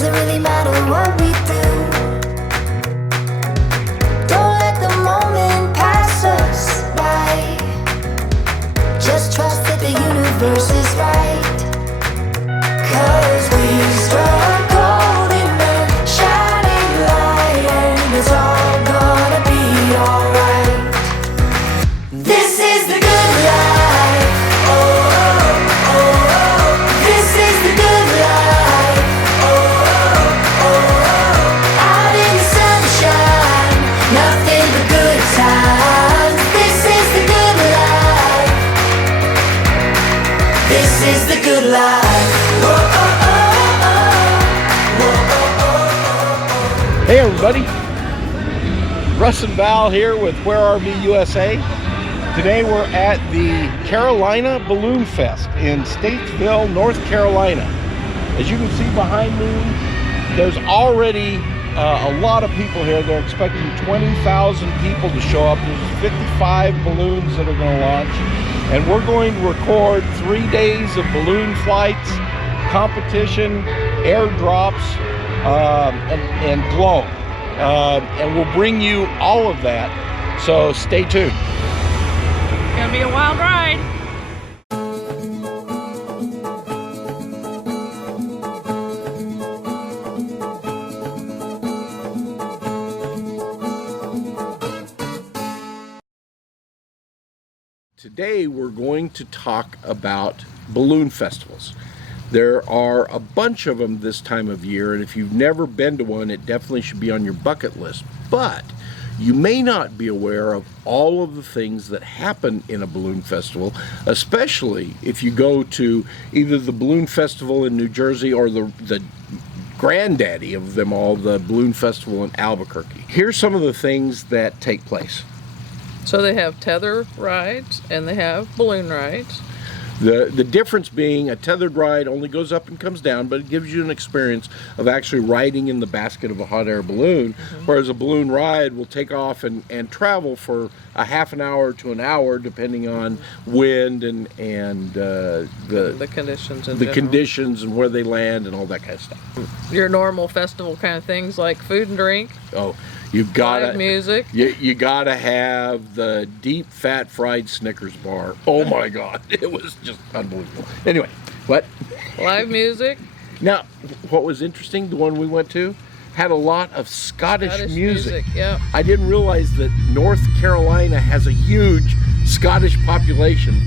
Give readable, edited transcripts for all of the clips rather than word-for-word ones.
Doesn't really matter what we do. Don't let the moment pass us by. Just trust that the universe is right. 'Cause we struck gold in the shining light, and it's all gonna be alright. This is the good life. Oh, oh, oh. This is the good life. Oh, oh, oh. Out in the sunshine, nothing but good times. This is the good life. This is the good life. Whoa, oh, oh, oh. Whoa, oh, oh, oh. Hey everybody, Russ and Val here with Where Are We USA. Today we're at the Carolina BalloonFest in Statesville, North Carolina. As you can see behind me, there's already a lot of people here. They're expecting 20,000 people to show up. There's 55 balloons that are going to launch. And we're going to record 3 days of balloon flights, competition, airdrops, and glow. And we'll bring you all of that. So stay tuned. It's gonna be a wild ride. Today we're going to talk about balloon festivals. There are a bunch of them this time of year, and if you've never been to one, it definitely should be on your bucket list. But you may not be aware of all of the things that happen in a balloon festival, especially if you go to either the balloon festival in New Jersey or the granddaddy of them all, the balloon festival in Albuquerque. Here's some of the things that take place. So they have tether rides and they have balloon rides. The difference being a tethered ride only goes up and comes down, but it gives you an experience of actually riding in the basket of a hot air balloon, whereas a balloon ride will take off and travel for a half an hour to an hour, depending on wind and the conditions in the general. conditions and where they land and all that kind of stuff. Your normal festival kind of things like food and drink, Oh, you've got live music. You gotta have the deep fat fried Snickers bar. Oh my God, it was just unbelievable. Anyway, what? Live music. Now, what was interesting, the one we went to had a lot of Scottish music. Yeah. I didn't realize that North Carolina has a huge Scottish population.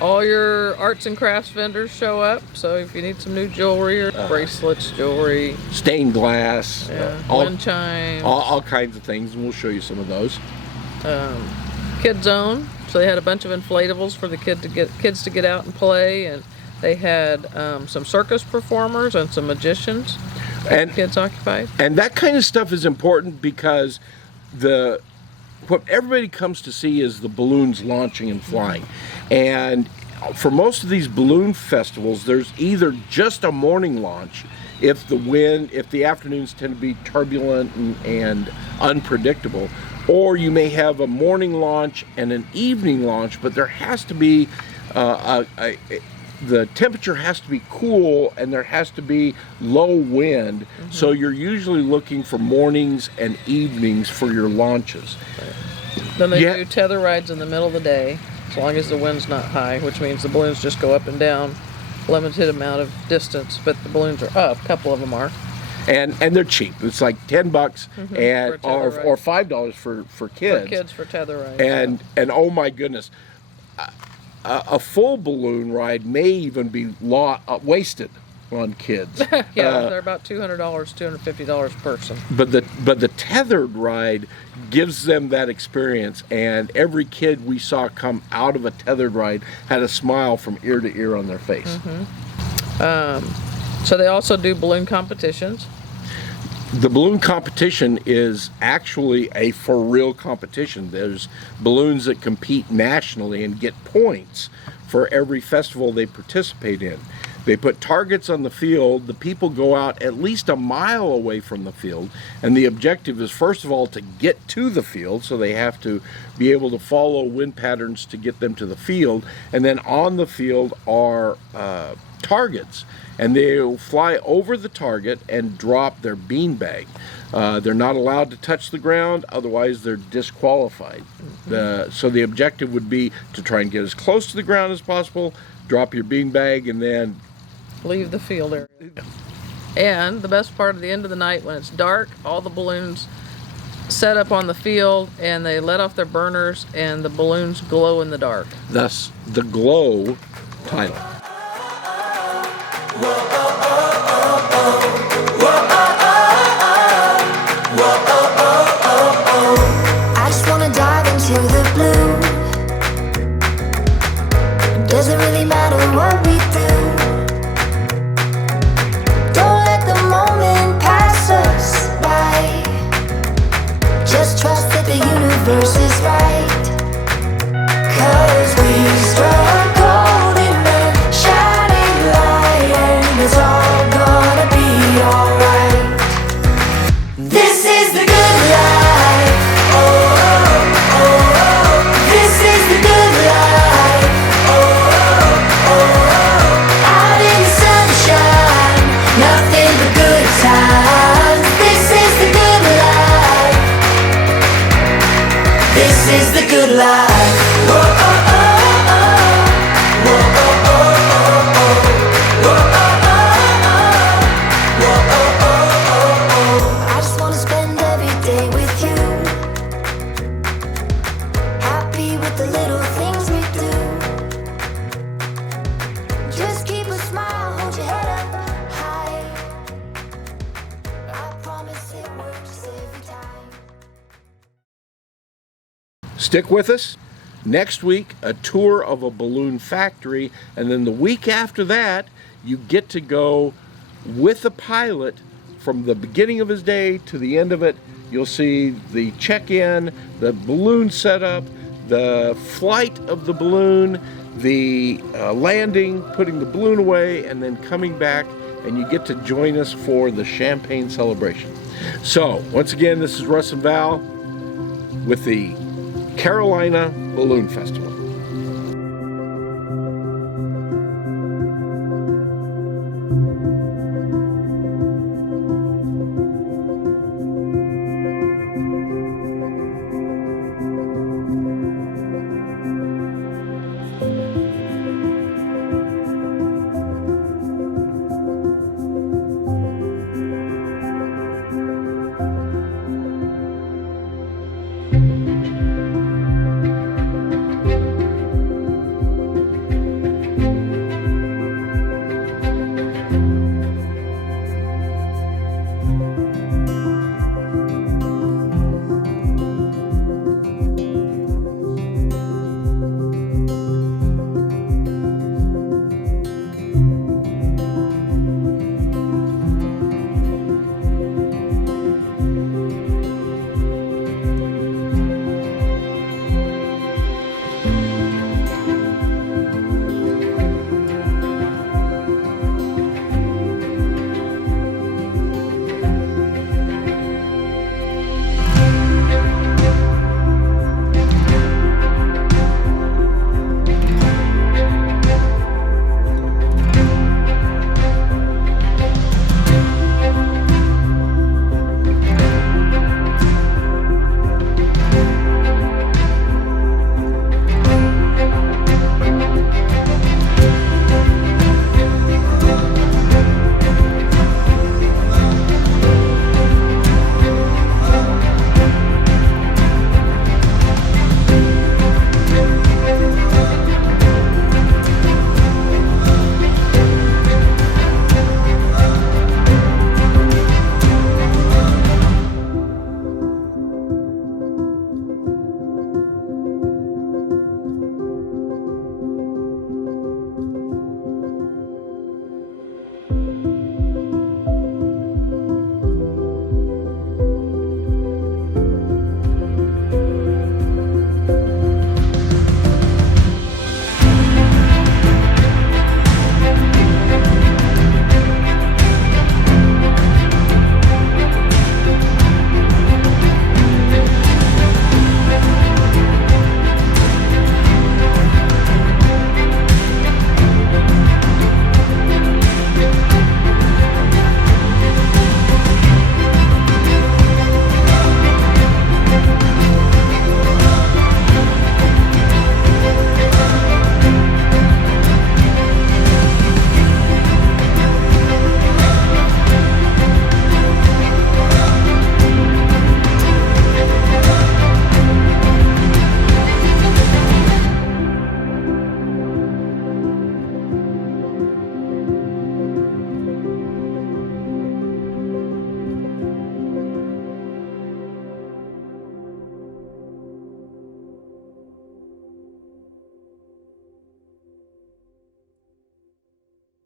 All your arts and crafts vendors show up. So if you need some new jewelry or bracelets, jewelry, Stained glass, wind chimes, all kinds of things, and we'll show you some of those. Kid Zone. So they had a bunch of inflatables for the kids to get out and play, and they had some circus performers and some magicians. And Kids occupied. And that kind of stuff is important because what everybody comes to see is the balloons launching and flying. And for most of these balloon festivals, there's either just a morning launch if the afternoons tend to be turbulent and unpredictable, or you may have a morning launch and an evening launch, but there has to be the temperature has to be cool and there has to be low wind. So you're usually looking for mornings and evenings for your launches. Then they do tether rides in the middle of the day, as long as the wind's not high, which means the balloons just go up and down, limited amount of distance, but the balloons are up, a couple of them are. And they're cheap. It's like $10 and or $5 for kids. For kids for tether rides. And oh my goodness, a full balloon ride may even be wasted on kids. Yeah, they're about $200, $250 a person. But the tethered ride gives them that experience, and every kid we saw come out of a tethered ride had a smile from ear to ear on their face. So they also do balloon competitions. The balloon competition is actually a for real competition. There's balloons that compete nationally and get points for every festival they participate in. They put targets on the field. The people go out at least a mile away from the field, and the objective is, first of all, to get to the field, so they have to be able to follow wind patterns to get them to the field. And then on the field are targets, and they'll fly over the target and drop their beanbag. They're not allowed to touch the ground, otherwise they're disqualified. So the objective would be to try and get as close to the ground as possible, drop your beanbag, and then leave the field area. And the best part, at the end of the night, when it's dark, all the balloons set up on the field, and they let off their burners, and the balloons glow in the dark. Thus, the glow title. I just wanna dive into the blue. Doesn't really matter what we do. Don't let the moment pass us by. Just trust that the universe is right. 'Cause we struck gold in the shining light, and it's all gonna be alright. This is the good life. Oh, oh, oh. This is the good life. Oh, oh, oh. Out in the sunshine, nothing but good times. This is the good life. This is the good life. Whoa, oh, oh, oh. Whoa, oh, oh, oh, oh. Whoa, oh, oh, oh. Whoa, oh, oh, oh, oh. I just wanna spend every day with you. Happy with the little things we do. Just keep a smile, hold your head up high. I promise it works every time. Stick with us. Next week, a tour of a balloon factory, and then the week after that, you get to go with a pilot from the beginning of his day to the end of it. You'll see the check-in, the balloon setup, the flight of the balloon, the landing, putting the balloon away, and then coming back, and you get to join us for the champagne celebration. So, once again, this is Russ and Val with the Carolina Balloon Festival.